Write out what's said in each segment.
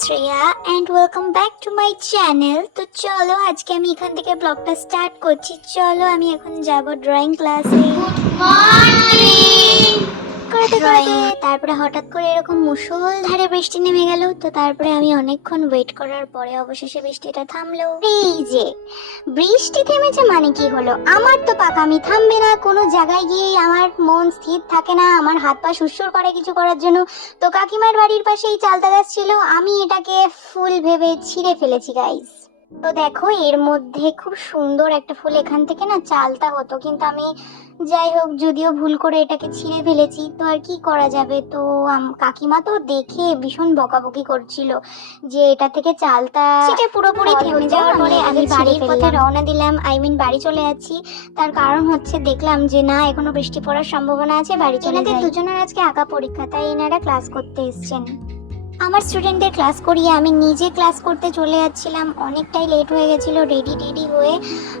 Shreya and welcome back to my channel. তো চলো আজকে আমি এখান থেকে ব্লগটা স্টার্ট করছি। চলো আমি এখন যাব ড্রয়িং ক্লাসে। করতে করতে তারপরে হঠাৎ করে এরকম মুষলধারে বৃষ্টি নেমে গেল। তো তারপরে আমি অনেকক্ষণ ওয়েট করার পরে অবশেষে বৃষ্টিটা থামলো। এই যে বৃষ্টি থেমেছে মানে কি হলো, আমার তো পাকামি থামবে না। কোনো জায়গায় গিয়ে আমার মন স্থির থাকে না, আমার হাত পা সুরসুর করে কিছু করার জন্য। তো কাকিমার বাড়ির পাশে এই চালতা গাছ ছিল, আমি এটাকে ফুল ভেবে ছিঁড়ে ফেলেছি গাইস। তো দেখো এর মধ্যে খুব সুন্দর একটা ফুল, এখান থেকে না চালতা হতো, কিন্তু আমি যাই হোক যদিও ভুল করে এটাকে ছিঁড়ে ফেলেছি, তো আর কি করা যাবে। তো কাকিমা তো দেখে ভীষণ বকাবকি করছিল যে এটা থেকে চালতা সেটা পুরোপুরি থেমে যাওয়ার পরে আমি বাড়ির পথে রওনা দিলাম। বাড়ি চলে যাচ্ছি। তার কারণ হচ্ছে দেখলাম যে না এখনো বৃষ্টি পড়ার সম্ভাবনা আছে, বাড়ি চলে যাই। দুজনের আজকে আঁকা পরীক্ষা, তাই এনারা ক্লাস করতে এসেছেন। আমার স্টুডেন্টদের ক্লাস করিয়ে আমি নিজে ক্লাস করতে চলে যাচ্ছিলাম। অনেকটাই লেট হয়ে গেছিলো, রেডি হয়ে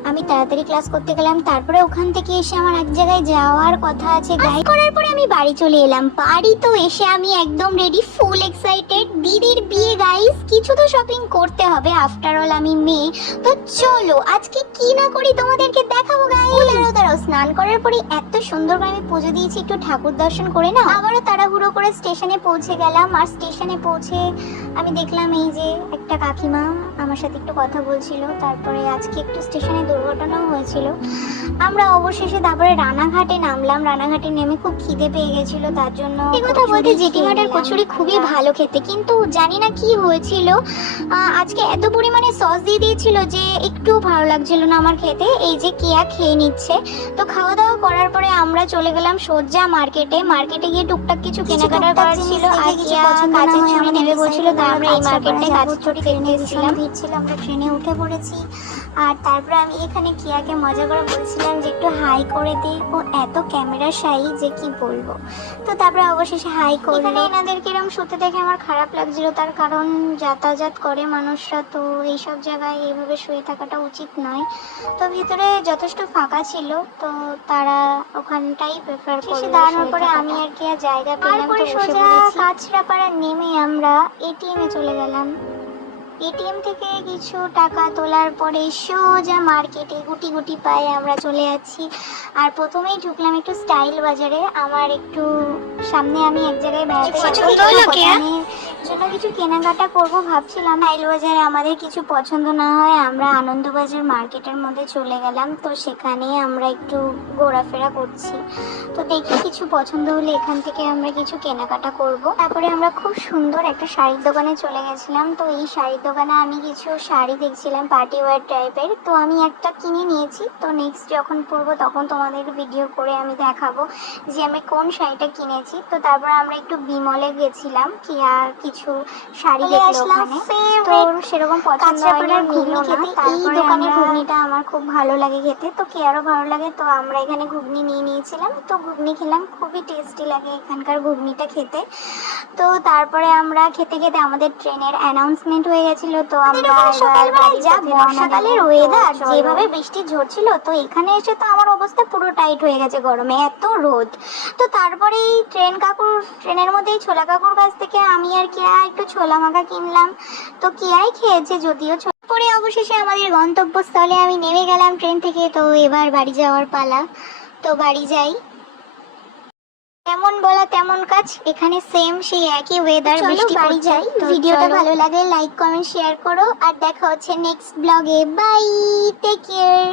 আমি তাড়াতাড়ি ক্লাস করতে গেলাম। তারপরে ওখান থেকে এসে আমার এক জায়গায় যাওয়ার কথা আছে, গাইড করার পরে আমি বাড়ি চলে এলাম। বাড়ি তো এসে আমি একদম রেডি, ফুল এক্সাইটেড। দিদির বিয়ে গাইস, কিছু তো শপিং করতে হবে, আফটার অল আমি মেয়ে। তো চলো আজকে কি না করি তোমাদেরকে দেখাবো গাইস। দাঁড়াও, স্নান করার পরে এত সুন্দরভাবে আমি পুজো দিয়েছি, একটু ঠাকুর দর্শন করে না আবারও তাড়াহুড়ো করে স্টেশনে পৌঁছে গেলাম। আর স্টেশনে পৌঁছে আমি দেখলাম এই যে একটা কাকিমা আমার সাথে একটু কথা বলছিল। তারপরে আজকে একটু স্টেশনে দুর্ঘটনাও হয়েছিল। আমরা অবশেষে তারপরে রানাঘাটে নামলাম। রানাঘাটে নেমে খুব খিদে পেয়ে গেছিল, তার জন্য এই কথা বলতে জেঠিমাটার কচুরি খুবই ভালো খেতে, কিন্তু জানি না কি হয়েছিল, আজকে এত পরিমাণে সস দিয়ে দিয়েছিল যে একটু ভালো লাগছিল না আমার খেতে। এই যে কেয়া খেয়ে নিচ্ছে। তো খাওয়া দাওয়া করার পরে আমরা চলে গেলাম সোজা মার্কেটে গিয়ে টুকটাক কিছু কেনাকাটা করার ছিল। আর কেয়া কাঁচের ছুরি নেবে বলছিল, তাই আমরা এই মার্কেটে কাঁচের ছুরি দেখতে এসেছিলাম। ভিড় ছিল, আমরা ট্রেনে উঠে পড়েছি। আর তারপরে আমি এখানে কিয়াকে মজা করে বলছিলাম যে একটু হাই করে দিই, ও এত ক্যামেরা শাই যে কি বলবো। তো তারপরে অবশেষে হাই করলো। এনাদেরকে এরকম শুতে দেখে আমার খারাপ লাগছিল, তার কারণ যাতায়াত করে মানুষরা, তো এইসব জায়গায় এইভাবে শুয়ে থাকাটা উচিত নয়। তো ভিতরে যথেষ্ট ফাঁকা ছিল, তো তারা ওখানটাই প্রেফার করলো। দাঁড়ানোর পরে আমি আর কি জায়গা পেলাম, তো সোজা কাঁচরাপাড়া নেমে আমরা এটিএমে চলে গেলাম। এটিএম থেকে কিছু টাকা তোলার পরে সোজা মার্কেটে গুটি গুটি পায়ে আমরা চলে যাচ্ছি। আর প্রথমেই ঢুকলাম একটু স্টাইল বাজারে। আমার একটু সামনে আমি এক জায়গায় বেড়াতে জন্য কিছু কেনাকাটা করব ভাবছিলাম। স্টাইল বাজারে আমাদের কিছু পছন্দ না হয় আমরা আনন্দবাজার মার্কেটের মধ্যে চলে গেলাম। তো সেখানে আমরা একটু ঘোরাফেরা করছি। তো দেখি কিছু পছন্দ হলে এখান থেকে আমরা কিছু কেনাকাটা করব। তারপরে আমরা খুব সুন্দর একটা শাড়ির দোকানে চলে গেছিলাম। তো এই শাড়ির দোকানে আমি কিছু শাড়ি দেখছিলাম পার্টি ওয়্যার টাইপের, তো আমি একটা কিনে নিয়েছি। তো নেক্সট যখন পরবো তখন তোমাদের ভিডিও করে আমি দেখাবো যে আমি কোন শাড়িটা কিনেছি। তো তারপর আমরা একটু বিমলে গেছিলাম, কি আর কিছু শাড়ি দেখলাম তো সেরকম পছন্দ হয়নি, নিল না। এই দোকানের ঘুগনিটা আমার খুব ভালো লাগে খেতে, তো কি আরো ভালো লাগে। তো আমরা এখানে ঘুগনি নিয়ে নিয়েছিলাম, তো ঘুগনি খেলাম, খুবই টেস্টি লাগে এখানকার ঘুগনিটা খেতে। তো তারপরে আমরা খেতে খেতে আমাদের ট্রেনের অ্যানাউন্সমেন্ট হয়ে গেছিল। তো আমরা সকালবেলায় যা বর্ষাকালের ওয়েদার, যেভাবে বৃষ্টি ঝরছিল, তো এখানে এসে তো আমার অবস্থা পুরো টাইট হয়ে গেছে গরমে, এত রোদ। তো তারপরে এই ট্রেনের মধ্যেই ছোলা কাকুর কাছ থেকে আমি আর কেয়া একটু ছোলা মাখা কিনলাম। তো কেয়াই খেয়েছে যদিও। পরে অবশেষে আমাদের গন্তব্যস্থলে আমি নেমে গেলাম ট্রেন থেকে। তো এবার বাড়ি যাওয়ার পালা, তো বাড়ি যাই। তেমন বলা তেমন কাজ, এখানে সেম সেই একই ওয়েদার, বৃষ্টি বাড়ি যাই। ভিডিওটা ভালো লাগে লাইক কমেন্ট শেয়ার করো, আর দেখা হচ্ছে নেক্সট ব্লগে। Bye, take care.